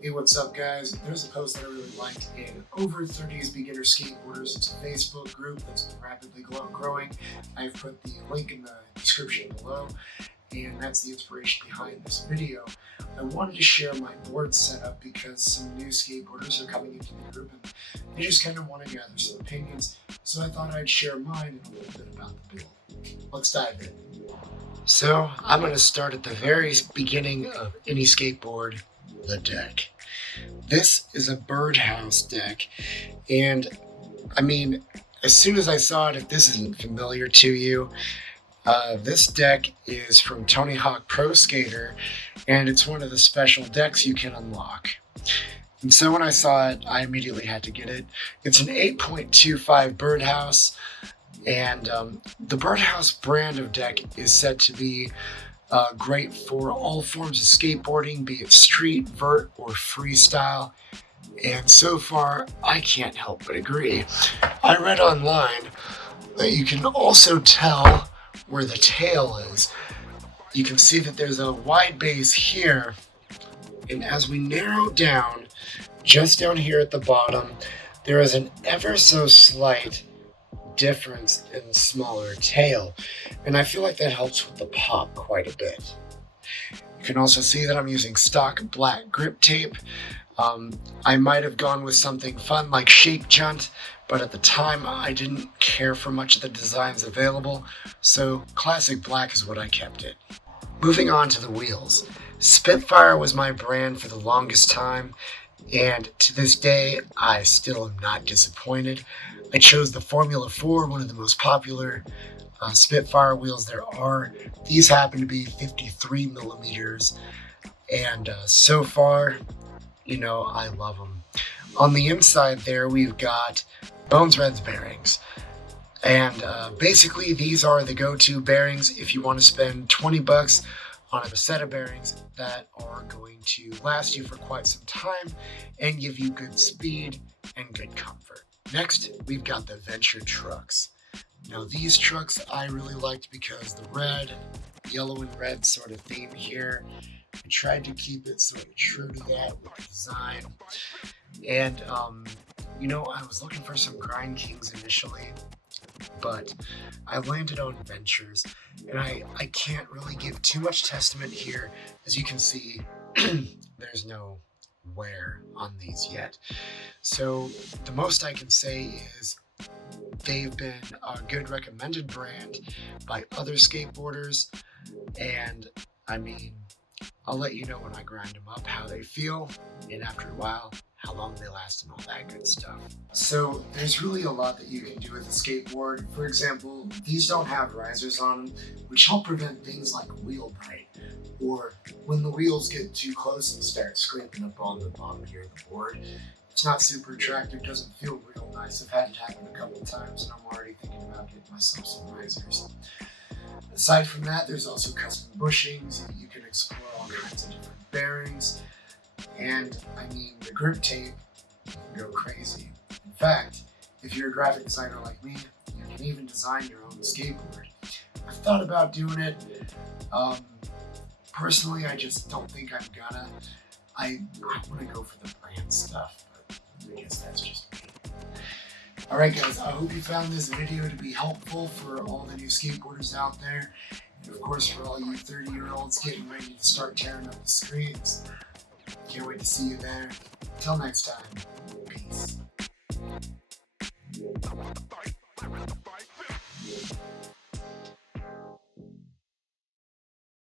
Hey, what's up guys? There's a post that I really liked in Over 30s Beginner Skateboarders. It's a Facebook group that's been rapidly growing. I've put the link in the description below, and that's the inspiration behind this video. I wanted to share my board setup because some new skateboarders are coming into the group and they just kind of want to gather some opinions, so I thought I'd share mine and a little bit about the build. Let's dive in. So I'm going to start at the very beginning of any skateboard, the deck. This is a Birdhouse deck, and I mean, as soon as I saw it, if this isn't familiar to you, this deck is from Tony Hawk Pro Skater, and it's one of the special decks you can unlock. And so when I saw it, I immediately had to get it. It's an 8.25 Birdhouse, and the Birdhouse brand of deck is said to be great for all forms of skateboarding, be it street, vert, or freestyle. And so far, I can't help but agree. I read online that you can also tell where the tail is. You can see that there's a wide base here, and as we narrow down, just down here at the bottom, there is an ever so slight difference in smaller tail, and I feel like that helps with the pop quite a bit. You can also see that I'm using stock black grip tape. I might have gone with something fun like Shake Junt, but at the time I didn't care for much of the designs available, so classic black is what I kept it. Moving on to the wheels. Spitfire was my brand for the longest time, and to this day I still am not disappointed. I chose the Formula 4, one of the most popular Spitfire wheels there are. These happen to be 53 millimeters, and so far, you know, I love them. On the inside there, we've got Bones Red's bearings, and basically these are the go-to bearings if you want to spend 20 bucks on a set of bearings that are going to last you for quite some time and give you good speed and good comfort. Next, we've got the Venture trucks. Now these trucks I really liked because the red, yellow and red sort of theme here. I tried to keep it sort of true to that with the design. And, you know, I was looking for some Grind Kings initially, but I landed on Ventures, and I can't really give too much testament here. As you can see, there's no wear on these yet. So the most I can say is they've been a good recommended brand by other skateboarders, and I mean, I'll let you know when I grind them up how they feel, and after a while, how long they last and all that good stuff. So there's really a lot that you can do with a skateboard. For example, these don't have risers on them, which help prevent things like wheel bite, or when the wheels get too close and start scraping up on the bottom here of the board. It's not super attractive, doesn't feel real nice. I've had it happen a couple of times, and I'm already thinking about getting myself some risers. Aside from that, there's also custom bushings. You can explore all kinds of different bearings. And I mean, the grip tape, you can go crazy. In fact, if you're a graphic designer like me, you can even design your own skateboard. I've thought about doing it. Personally, I just don't think I'm gonna. I want to go for the brand stuff, but I guess that's just me. Alright guys, I hope you found this video to be helpful for all the new skateboarders out there, and of course for all you 30-year-olds getting ready to start tearing up the screens. Can't wait to see you there. Till next time.